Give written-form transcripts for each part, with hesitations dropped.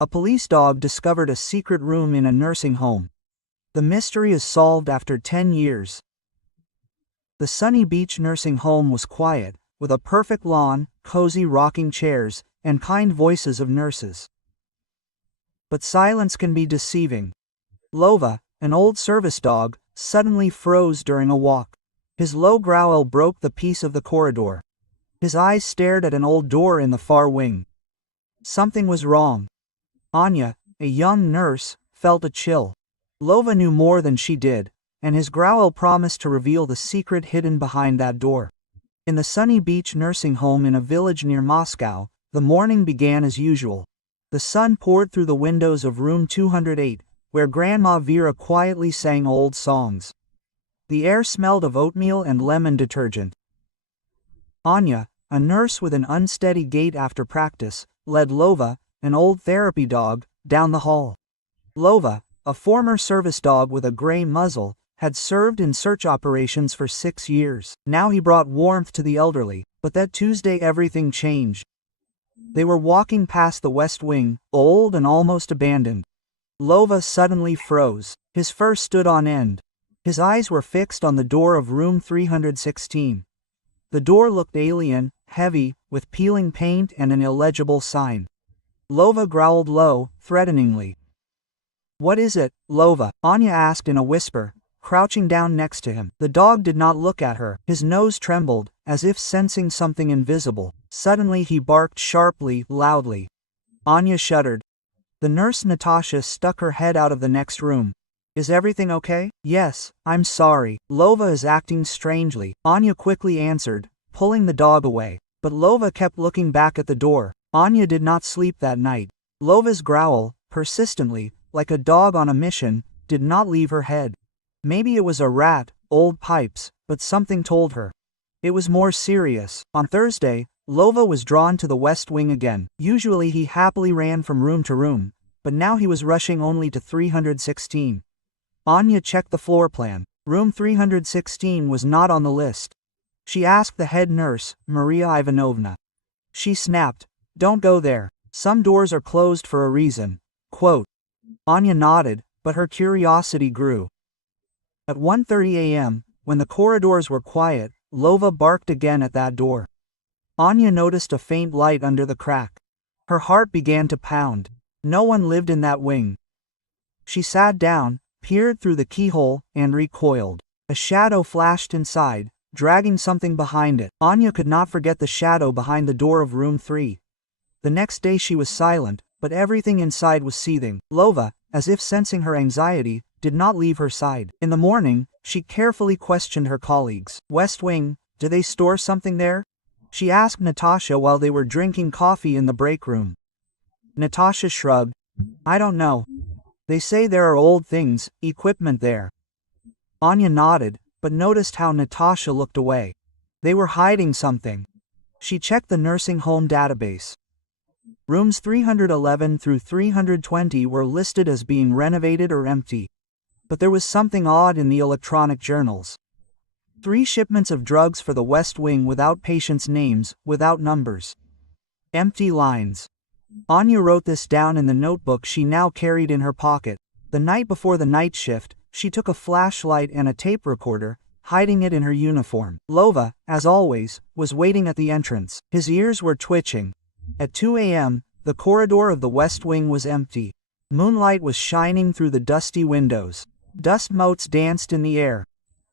A police dog discovered a secret room in a nursing home. The mystery is solved after 10 years. The Sunny Beach nursing home was quiet, with a perfect lawn, cozy rocking chairs, and kind voices of nurses. But silence can be deceiving. Lova, an old service dog, suddenly froze during a walk. His low growl broke the peace of the corridor. His eyes stared at an old door in the far wing. Something was wrong. Anya, a young nurse, felt a chill. Lova knew more than she did, and his growl promised to reveal the secret hidden behind that door. In the Sunny Beach nursing home in a village near Moscow, the morning began as usual. The sun poured through the windows of room 208, where Grandma Vera quietly sang old songs. The air smelled of oatmeal and lemon detergent. Anya, a nurse with an unsteady gait after practice, led Lova, an old therapy dog, down the hall. Lova, a former service dog with a gray muzzle, had served in search operations for 6 years. Now he brought warmth to the elderly, but that Tuesday everything changed. They were walking past the West Wing, old and almost abandoned. Lova suddenly froze. His fur stood on end. His eyes were fixed on the door of room 316. The door looked alien, heavy, with peeling paint and an illegible sign. Lova growled low, threateningly. "What is it, Lova?" Anya asked in a whisper, crouching down next to him. The dog did not look at her. His nose trembled, as if sensing something invisible. Suddenly he barked sharply, loudly. Anya shuddered. The nurse Natasha stuck her head out of the next room. "Is everything okay?" "Yes, I'm sorry. Lova is acting strangely," Anya quickly answered, pulling the dog away. But Lova kept looking back at the door. Anya did not sleep that night. Lova's growl, persistently, like a dog on a mission, did not leave her head. Maybe it was a rat, old pipes, but something told her. It was more serious. On Thursday, Lova was drawn to the West Wing again. Usually he happily ran from room to room, but now he was rushing only to 316. Anya checked the floor plan. Room 316 was not on the list. She asked the head nurse, Maria Ivanovna. She snapped, "Don't go there. Some doors are closed for a reason." Quote. Anya nodded, but her curiosity grew. At 1:30 a.m., when the corridors were quiet, Lova barked again at that door. Anya noticed a faint light under the crack. Her heart began to pound. No one lived in that wing. She sat down, peered through the keyhole, and recoiled. A shadow flashed inside, dragging something behind it. Anya could not forget the shadow behind the door of room 3. The next day she was silent, but everything inside was seething. Lova, as if sensing her anxiety, did not leave her side. In the morning, she carefully questioned her colleagues. "West Wing, do they store something there?" she asked Natasha while they were drinking coffee in the break room. Natasha shrugged. "I don't know. They say there are old things, equipment there." Anya nodded, but noticed how Natasha looked away. They were hiding something. She checked the nursing home database. Rooms 311 through 320 were listed as being renovated or empty. But there was something odd in the electronic journals. 3 shipments of drugs for the West Wing without patients' names, without numbers. Empty lines. Anya wrote this down in the notebook she now carried in her pocket. The night before the night shift, she took a flashlight and a tape recorder, hiding it in her uniform. Lova, as always, was waiting at the entrance. His ears were twitching. At 2 a.m., the corridor of the West Wing was empty. Moonlight was shining through the dusty windows. Dust motes danced in the air.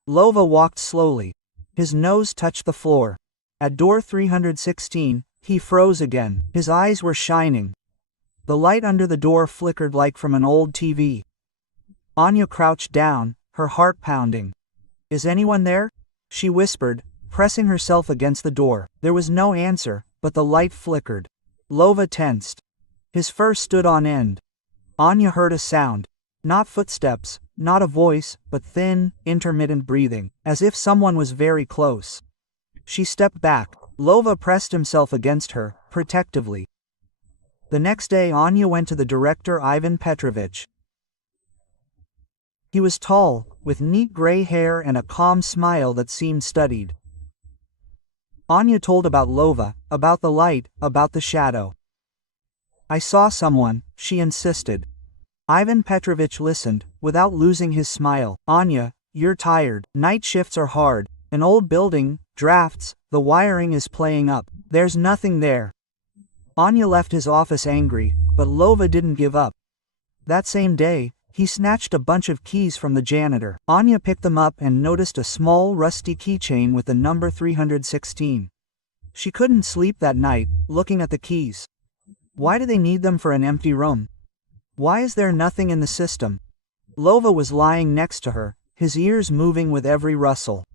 Lova walked slowly. His nose touched the floor. At door 316, he froze again. His eyes were shining. The light under the door flickered like from an old TV. Anya crouched down, her heart pounding. "Is anyone there?" she whispered, pressing herself against the door. There was no answer, but the light flickered. Lova tensed. His fur stood on end. Anya heard a sound. Not footsteps, not a voice, but thin, intermittent breathing, as if someone was very close. She stepped back. Lova pressed himself against her, protectively. The next day Anya went to the director Ivan Petrovich. He was tall, with neat gray hair and a calm smile that seemed studied. Anya told about Lova, about the light, about the shadow. I saw someone, she insisted. Ivan Petrovich listened, without losing his smile. Anya, you're tired. Night shifts are hard. An old building, drafts, the wiring is playing up. There's nothing there. Anya left his office angry, but Lova didn't give up. That same day, he snatched a bunch of keys from the janitor. Anya picked them up and noticed a small rusty keychain with the number 316. She couldn't sleep that night, looking at the keys. Why do they need them for an empty room? Why is there nothing in the system? Lova was lying next to her, his ears moving with every rustle.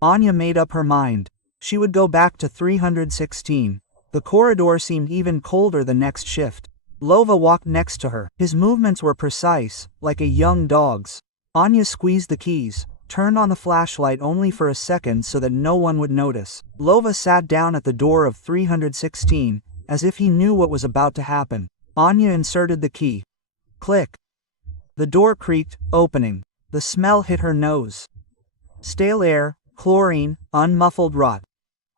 Anya made up her mind. She would go back to 316. The corridor seemed even colder the next shift. Lova walked next to her. His movements were precise, like a young dog's. Anya squeezed the keys, turned on the flashlight only for a second so that no one would notice. Lova sat down at the door of 316, as if he knew what was about to happen. Anya inserted the key. Click. The door creaked, opening. The smell hit her nose. Stale air, chlorine, unmuffled rot.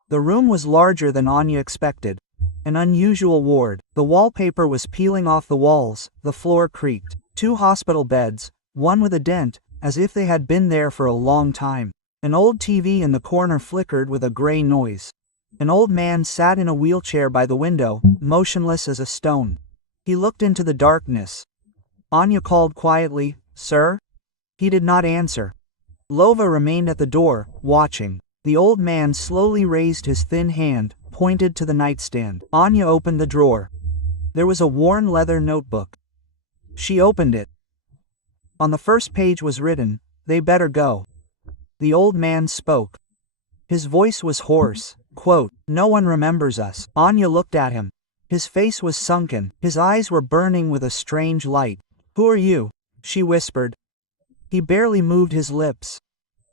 The room was larger than Anya expected. An unusual ward. The wallpaper was peeling off the walls, the floor creaked. 2 hospital beds, one with a dent, as if they had been there for a long time. An old TV in the corner flickered with a gray noise. An old man sat in a wheelchair by the window, motionless as a stone. He looked into the darkness. Anya called quietly, "Sir?" He did not answer. Lova remained at the door, watching. The old man slowly raised his thin hand, pointed to the nightstand. Anya opened the drawer. There was a worn leather notebook. She opened it. On the first page was written, "They better go." The old man spoke. His voice was hoarse. Quote, "No one remembers us." Anya looked at him. His face was sunken. His eyes were burning with a strange light. "Who are you?" she whispered. He barely moved his lips.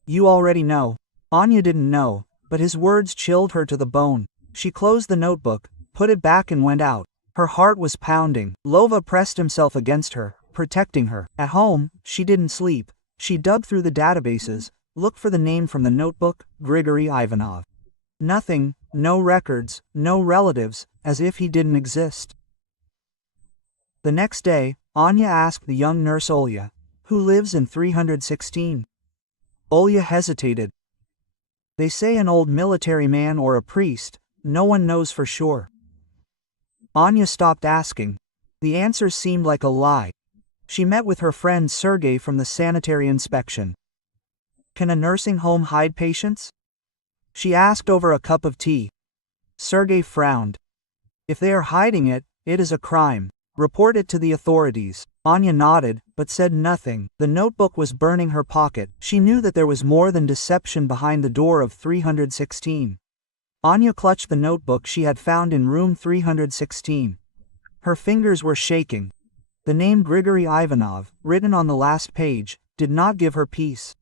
"You already know." Anya didn't know, but his words chilled her to the bone. She closed the notebook, put it back and went out. Her heart was pounding. Lova pressed himself against her, protecting her. At home, she didn't sleep. She dug through the databases, looked for the name from the notebook, Grigory Ivanov. Nothing, no records, no relatives, as if he didn't exist. The next day, Anya asked the young nurse Olya, "Who lives in 316? Olya hesitated. "They say an old military man or a priest, no one knows for sure." Anya stopped asking. The answers seemed like a lie. She met with her friend Sergei from the sanitary inspection. "Can a nursing home hide patients?" she asked over a cup of tea. Sergei frowned. "If they are hiding it, it is a crime. Report it to the authorities." Anya nodded, but said nothing. The notebook was burning her pocket. She knew that there was more than deception behind the door of 316. Anya clutched the notebook she had found in room 316. Her fingers were shaking. The name Grigory Ivanov, written on the last page, did not give her peace.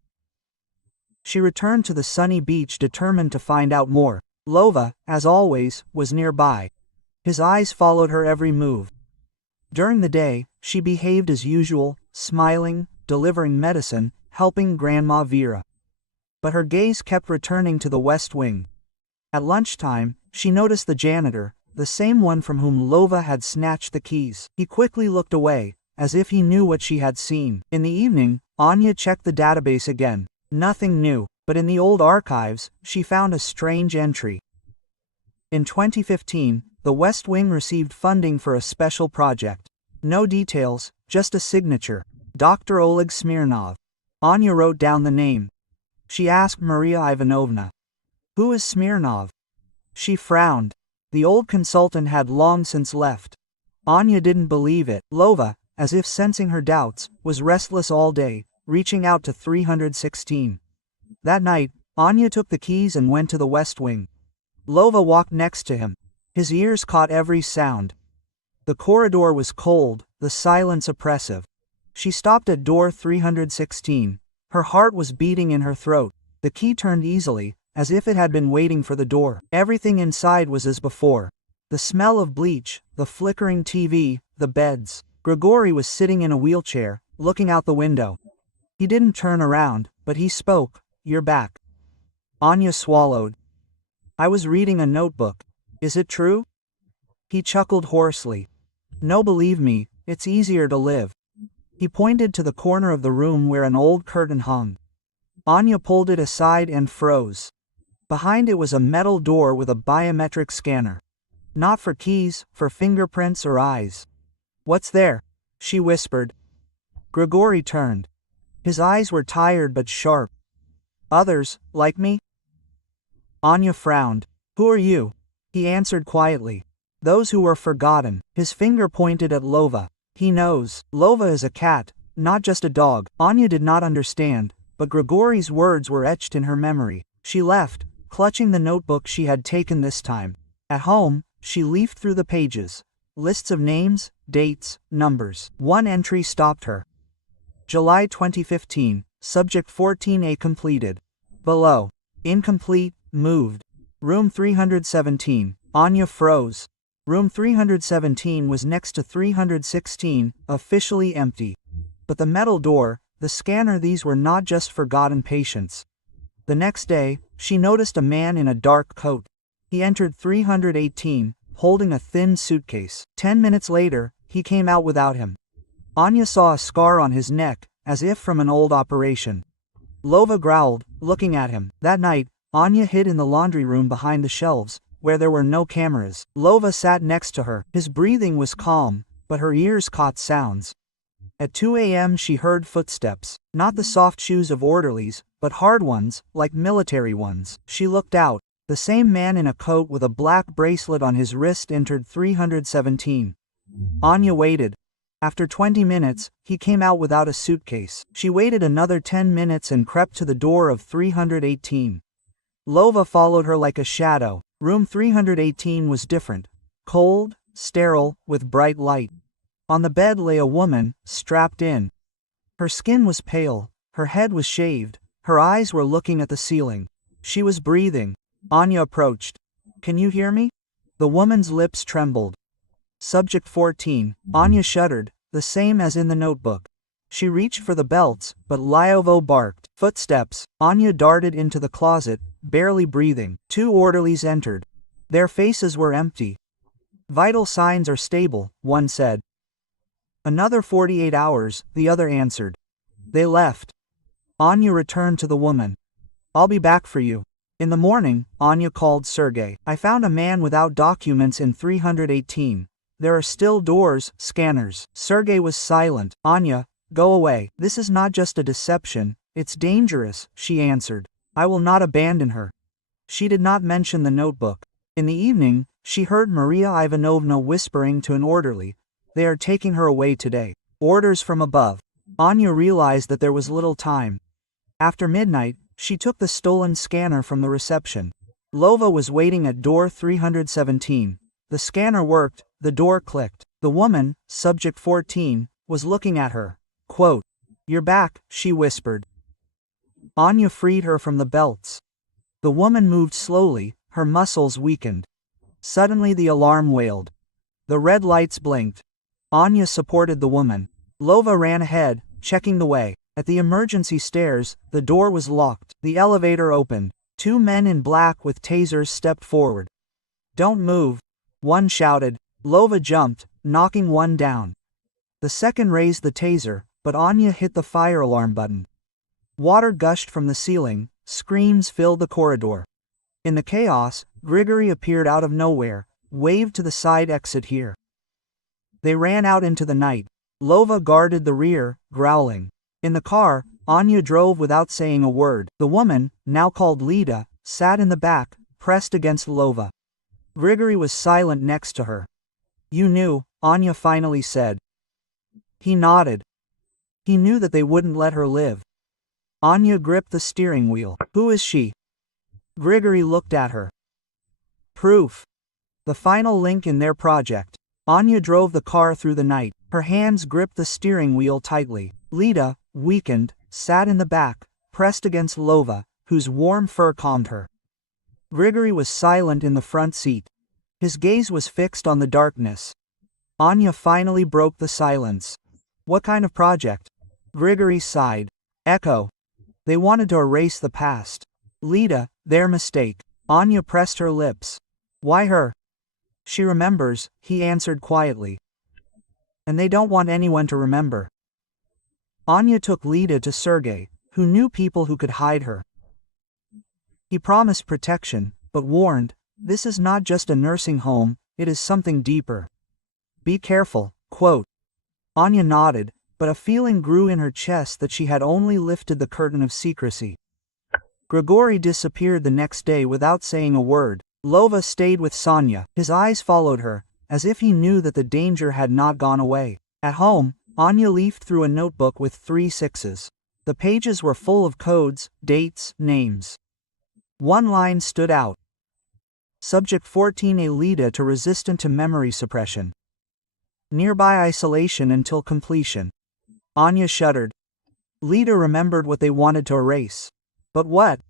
She returned to the sunny beach determined to find out more. Lova, as always, was nearby. His eyes followed her every move. During the day, she behaved as usual, smiling, delivering medicine, helping Grandma Vera. But her gaze kept returning to the West Wing. At lunchtime, she noticed the janitor, the same one from whom Lova had snatched the keys. He quickly looked away, as if he knew what she had seen. In the evening, Anya checked the database again. Nothing new, but in the old archives, she found a strange entry. In 2015, the West Wing received funding for a special project. No details, just a signature. Dr. Oleg Smirnov. Anya wrote down the name. She asked Maria Ivanovna, "Who is Smirnov?" She frowned. The old consultant had long since left. Anya didn't believe it. Lova, as if sensing her doubts, was restless all day, reaching out to 316. That night, Anya took the keys and went to the West Wing. Lova walked next to him. His ears caught every sound. The corridor was cold, the silence oppressive. She stopped at door 316. Her heart was beating in her throat. The key turned easily, as if it had been waiting for the door. Everything inside was as before. The smell of bleach, the flickering TV, the beds. Grigory was sitting in a wheelchair, looking out the window. He didn't turn around, but he spoke. "You're back." Anya swallowed. "I was reading a notebook. Is it true?" He chuckled hoarsely. No, believe me, it's easier to live. He pointed to the corner of the room where an old curtain hung. Anya pulled it aside and froze. Behind it was a metal door with a biometric scanner. Not for keys, for fingerprints or eyes. What's there? She whispered. Grigori turned. His eyes were tired but sharp. Others, like me? Anya frowned. Who are you? He answered quietly. Those who were forgotten. His finger pointed at Lova. He knows. Lova is a cat, not just a dog. Anya did not understand, but Grigori's words were etched in her memory. She left, clutching the notebook she had taken this time. At home, she leafed through the pages. Lists of names, dates, numbers. One entry stopped her. July 2015, subject 14A completed. Below. Incomplete, moved. Room 317. Anya froze. Room 317 was next to 316, officially empty. But the metal door, the scanner, these were not just forgotten patients. The next day, she noticed a man in a dark coat. He entered 318, holding a thin suitcase. 10 minutes later, he came out without him. Anya saw a scar on his neck, as if from an old operation. Lova growled, looking at him. That night, Anya hid in the laundry room behind the shelves, where there were no cameras. Lova sat next to her. His breathing was calm, but her ears caught sounds. At 2 a.m. she heard footsteps, not the soft shoes of orderlies, but hard ones, like military ones. She looked out. The same man in a coat with a black bracelet on his wrist entered 317. Anya waited. After 20 minutes, he came out without a suitcase. She waited another 10 minutes and crept to the door of 318. Lova followed her like a shadow. Room 318 was different. Cold, sterile, with bright light. On the bed lay a woman, strapped in. Her skin was pale, her head was shaved, her eyes were looking at the ceiling. She was breathing. Anya approached. Can you hear me? The woman's lips trembled. Subject 14. Anya shuddered, the same as in the notebook. She reached for the belts, but Lyovo barked. Footsteps. Anya darted into the closet, barely breathing. 2 orderlies entered. Their faces were empty. Vital signs are stable, one said. Another 48 hours, the other answered. They left. Anya returned to the woman. I'll be back for you. In the morning, Anya called Sergey. I found a man without documents in 318. There are still doors, scanners. Sergey was silent. Anya, go away. This is not just a deception, it's dangerous, she answered. I will not abandon her. She did not mention the notebook. In the evening, she heard Maria Ivanovna whispering to an orderly. They are taking her away today. Orders from above. Anya realized that there was little time. After midnight, she took the stolen scanner from the reception. Lova was waiting at door 317. The scanner worked, the door clicked. The woman, subject 14, was looking at her. Quote, "You're back," she whispered. Anya freed her from the belts. The woman moved slowly, her muscles weakened. Suddenly the alarm wailed. The red lights blinked. Anya supported the woman. Lova ran ahead, checking the way. At the emergency stairs, the door was locked. The elevator opened. 2 men in black with tasers stepped forward. Don't move, one shouted. Lova jumped, knocking one down. The second raised the taser, but Anya hit the fire alarm button. Water gushed from the ceiling, screams filled the corridor. In the chaos, Grigori appeared out of nowhere, waved to the side exit here. They ran out into the night. Lova guarded the rear, growling. In the car, Anya drove without saying a word. The woman, now called Lida, sat in the back, pressed against Lova. Grigori was silent next to her. You knew, Anya finally said. He nodded. He knew that they wouldn't let her live. Anya gripped the steering wheel. Who is she? Grigori looked at her. Proof. The final link in their project. Anya drove the car through the night. Her hands gripped the steering wheel tightly. Lida, weakened, sat in the back, pressed against Lova, whose warm fur calmed her. Grigori was silent in the front seat. His gaze was fixed on the darkness. Anya finally broke the silence. What kind of project? Grigori sighed. Echo. They wanted to erase the past. Lida, their mistake. Anya pressed her lips. Why her? She remembers, he answered quietly. and they don't want anyone to remember. Anya took Lida to Sergey, who knew people who could hide her. He promised protection, but warned, "This is not just a nursing home, it is something deeper. Be careful." Quote. Anya nodded, but a feeling grew in her chest that she had only lifted the curtain of secrecy. Grigory disappeared the next day without saying a word. Lova stayed with Sonya. His eyes followed her, as if he knew that the danger had not gone away. At home, Anya leafed through a notebook with 3 sixes. The pages were full of codes, dates, names. One line stood out. Subject 14, a Lida to resistant to memory suppression. Nearby isolation until completion. Anya shuddered. Lida remembered what they wanted to erase. But what?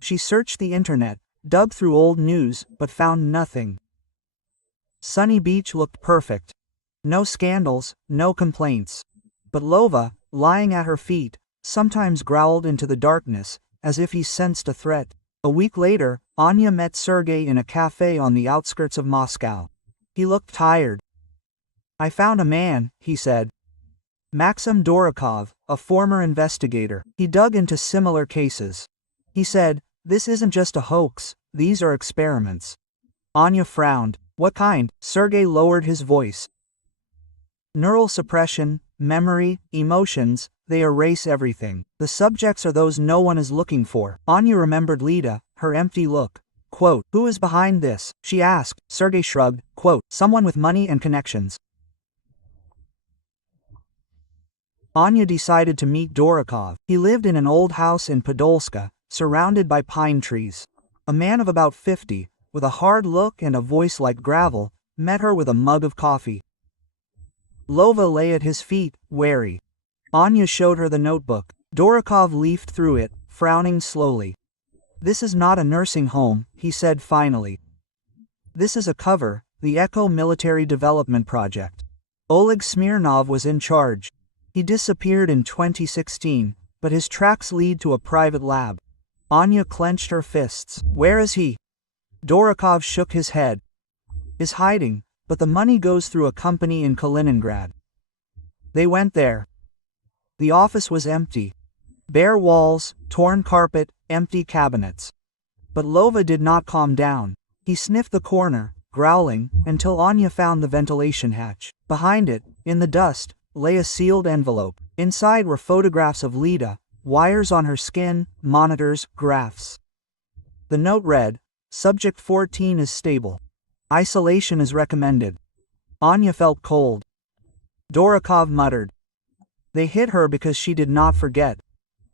She searched the internet, dug through old news, but found nothing. Sunny Beach looked perfect. No scandals, no complaints. But Lova, lying at her feet, sometimes growled into the darkness, as if he sensed a threat. A week later, Anya met Sergey in a cafe on the outskirts of Moscow. He looked tired. "I found a man," he said. Maxim Dorokov, a former investigator. He dug into similar cases. He said, "This isn't just a hoax, these are experiments." Anya frowned. "What kind?" Sergey lowered his voice. "Neural suppression, memory, emotions, they erase everything. The subjects are those no one is looking for." Anya remembered Lida, her empty look. Quote, "Who is behind this?" she asked. Sergey shrugged. Quote, "Someone with money and connections." Anya decided to meet Dorokov. He lived in an old house in Podolska, surrounded by pine trees. A man of about 50, with a hard look and a voice like gravel, met her with a mug of coffee. Lova lay at his feet, wary. Anya showed her the notebook. Dorokov leafed through it, frowning slowly. "This is not a nursing home," he said finally. "This is a cover, the Echo Military Development Project. Oleg Smirnov was in charge. He disappeared in 2016, but his tracks lead to a private lab." Anya clenched her fists. "Where is he?" Dorokov shook his head. "Is hiding, but the money goes through a company in Kaliningrad." They went there. The office was empty. Bare walls, torn carpet, empty cabinets. But Lova did not calm down. He sniffed the corner, growling, until Anya found the ventilation hatch. Behind it, in the dust, lay a sealed envelope. Inside were photographs of Lida, wires on her skin, monitors, graphs. The note read, "Subject 14 is stable. Isolation is recommended." Anya felt cold. Dorokov muttered. They hit her because she did not forget.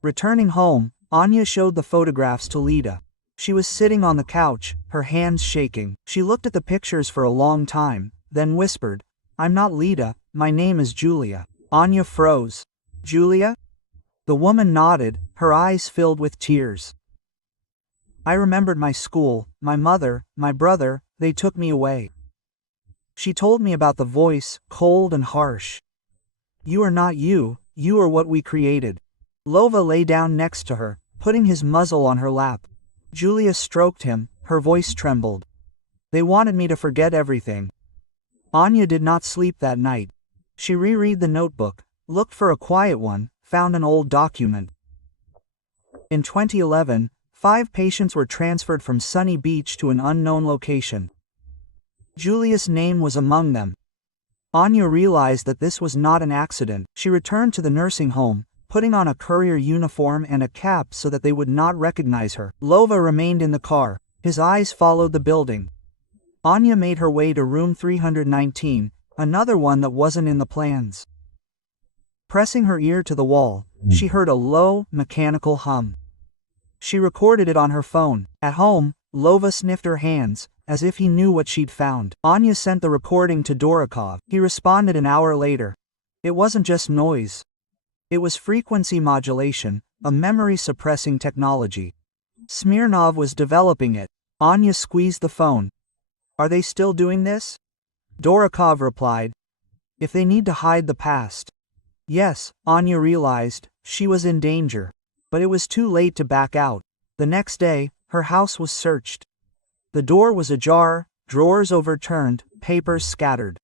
Returning home, Anya showed the photographs to Lida. She was sitting on the couch, her hands shaking. She looked at the pictures for a long time, then whispered, "I'm not Lida, my name is Julia." Anya froze. "Julia?" The woman nodded, her eyes filled with tears. "I remembered my school, my mother, my brother, they took me away." She told me about the voice, cold and harsh. "You are not you, you are what we created." Lova lay down next to her, putting his muzzle on her lap. Julia stroked him, her voice trembled. "They wanted me to forget everything." Anya did not sleep that night. She reread the notebook, looked for a quiet one, found an old document. In 2011, 5 patients were transferred from Sunny Beach to an unknown location. Julia's name was among them. Anya realized that this was not an accident. She returned to the nursing home, putting on a courier uniform and a cap so that they would not recognize her. Lova remained in the car. His eyes followed the building. Anya made her way to room 319, another one that wasn't in the plans. Pressing her ear to the wall, she heard a low, mechanical hum. She recorded it on her phone. At home, Lova sniffed her hands, as if he knew what she'd found. Anya sent the recording to Dorokov. He responded an hour later. It wasn't just noise. It was frequency modulation, a memory-suppressing technology. Smirnov was developing it. Anya squeezed the phone. "Are they still doing this?" Dorokov replied. "If they need to hide the past." Yes, Anya realized, she was in danger. But it was too late to back out. The next day, her house was searched. The door was ajar, drawers overturned, papers scattered.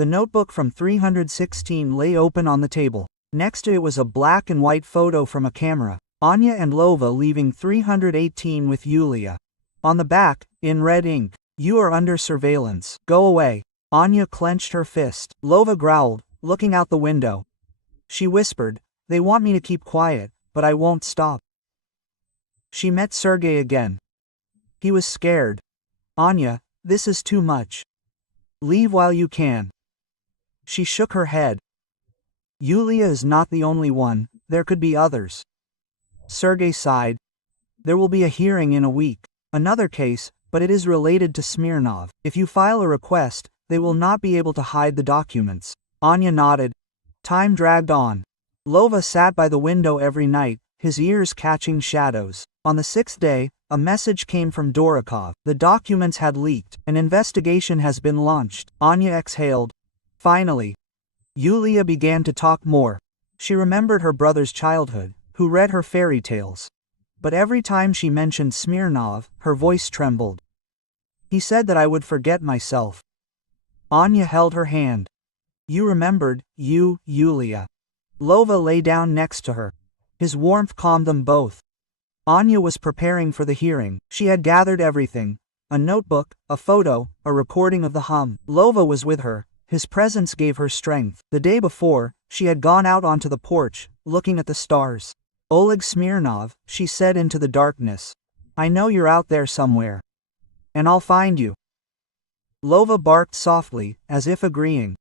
The notebook from 316 lay open on the table. Next to it was a black and white photo from a camera. Anya and Lova leaving 318 with Yulia. On the back, in red ink, "You are under surveillance. Go away." Anya clenched her fist. Lova growled, looking out the window. She whispered, "They want me to keep quiet, but I won't stop." She met Sergei again. He was scared. "Anya, this is too much. Leave while you can." She shook her head. "Yulia is not the only one, there could be others." Sergei sighed. "There will be a hearing in a week. Another case, but it is related to Smirnov. If you file a request, they will not be able to hide the documents." Anya nodded. Time dragged on. Lova sat by the window every night, his ears catching shadows. On the 6th day, a message came from Durakov. "The documents had leaked. An investigation has been launched." Anya exhaled. Finally. Yulia began to talk more. She remembered her brother's childhood, who read her fairy tales. But every time she mentioned Smirnov, her voice trembled. "He said that I would forget myself." Anya held her hand. "You remembered, Yulia." Lova lay down next to her. His warmth calmed them both. Anya was preparing for the hearing. She had gathered everything: a notebook, a photo, a recording of the hum. Lova was with her. His presence gave her strength. The day before, she had gone out onto the porch, looking at the stars. "Oleg Smirnov," she said into the darkness. "I know you're out there somewhere. And I'll find you." Lova barked softly, as if agreeing.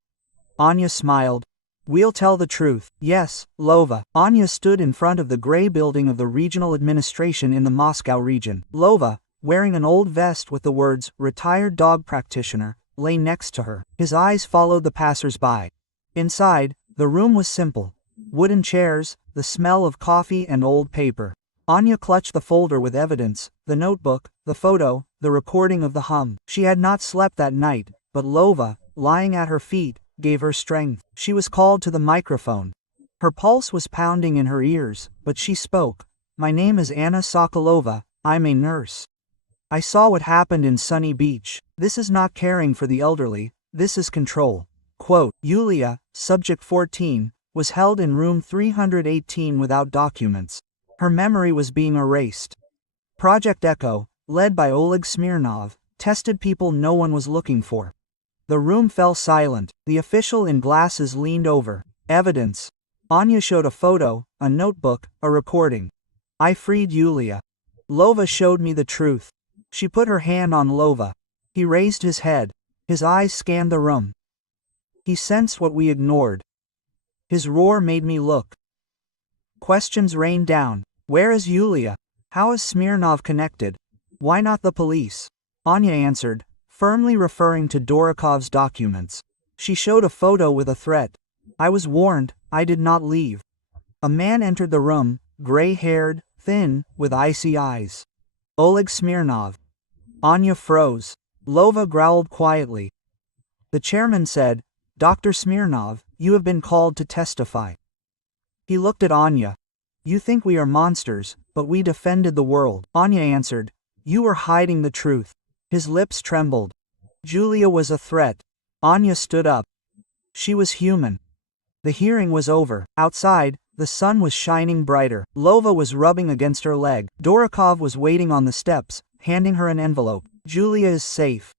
Anya smiled. "We'll tell the truth." "Yes, Lova." Anya stood in front of the gray building of the regional administration in the Moscow region. Lova, wearing an old vest with the words, "Retired Dog Practitioner," lay next to her. His eyes followed the passers-by. Inside, the room was simple. Wooden chairs, the smell of coffee and old paper. Anya clutched the folder with evidence, the notebook, the photo, the recording of the hum. She had not slept that night, but Lova, lying at her feet, gave her strength. She was called to the microphone. Her pulse was pounding in her ears, but she spoke. "My name is Anna Sokolova, I'm a nurse. I saw what happened in Sunny Beach. This is not caring for the elderly, this is control." Quote, Yulia, subject 14, was held in room 318 without documents. Her memory was being erased. Project Echo, led by Oleg Smirnov, tested people no one was looking for. The room fell silent. The official in glasses leaned over. "Evidence." Anya showed a photo, a notebook, a recording. "I freed Yulia. Lova showed me the truth." She put her hand on Lova. He raised his head. His eyes scanned the room. He sensed what we ignored. His roar made me look. Questions rained down. "Where is Yulia? How is Smirnov connected? Why not the police?" Anya answered, firmly referring to Durakov's documents. She showed a photo with a threat. "I was warned, I did not leave." A man entered the room, gray-haired, thin, with icy eyes. "Oleg Smirnov." Anya froze. Lova growled quietly. The chairman said, "Dr. Smirnov, you have been called to testify." He looked at Anya. "You think we are monsters, but we defended the world." Anya answered, "You were hiding the truth." His lips trembled. Julia was a threat. Anya stood up. She was human. The hearing was over. Outside, the sun was shining brighter. Lova was rubbing against her leg. Durakov was waiting on the steps, handing her an envelope. "Julia is safe.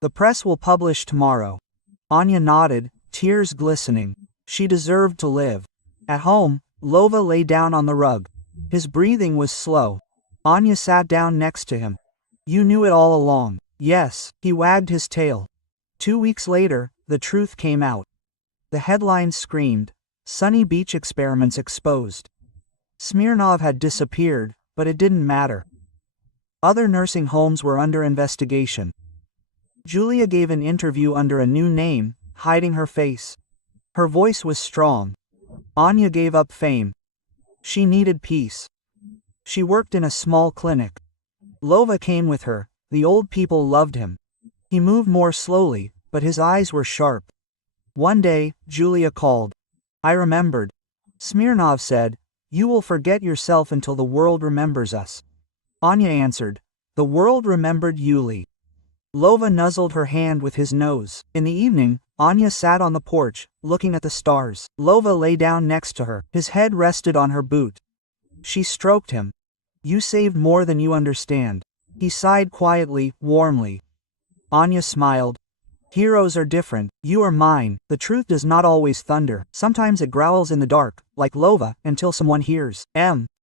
The press will publish tomorrow." Anya nodded, tears glistening. She deserved to live. At home, Lova lay down on the rug. His breathing was slow. Anya sat down next to him. "You knew it all along." "Yes." He wagged his tail. 2 weeks later, the truth came out. The headlines screamed, "Sunny Beach experiments exposed." Smirnov had disappeared, but it didn't matter. Other nursing homes were under investigation. Julia gave an interview under a new name, hiding her face. Her voice was strong. Anya gave up fame. She needed peace. She worked in a small clinic. Lova came with her. The old people loved him. He moved more slowly, but his eyes were sharp. One day, Julia called. I remembered. Smirnov said, "You will forget yourself until the world remembers us." Anya answered, "The world remembered Yuli." Lova nuzzled her hand with his nose. In the evening, Anya sat on the porch, looking at the stars. Lova lay down next to her. His head rested on her boot. She stroked him. You saved more than you understand. He sighed quietly, warmly. Anya smiled. Heroes are different. You are mine. The truth does not always thunder. Sometimes it growls in the dark, like Lova, until someone hears.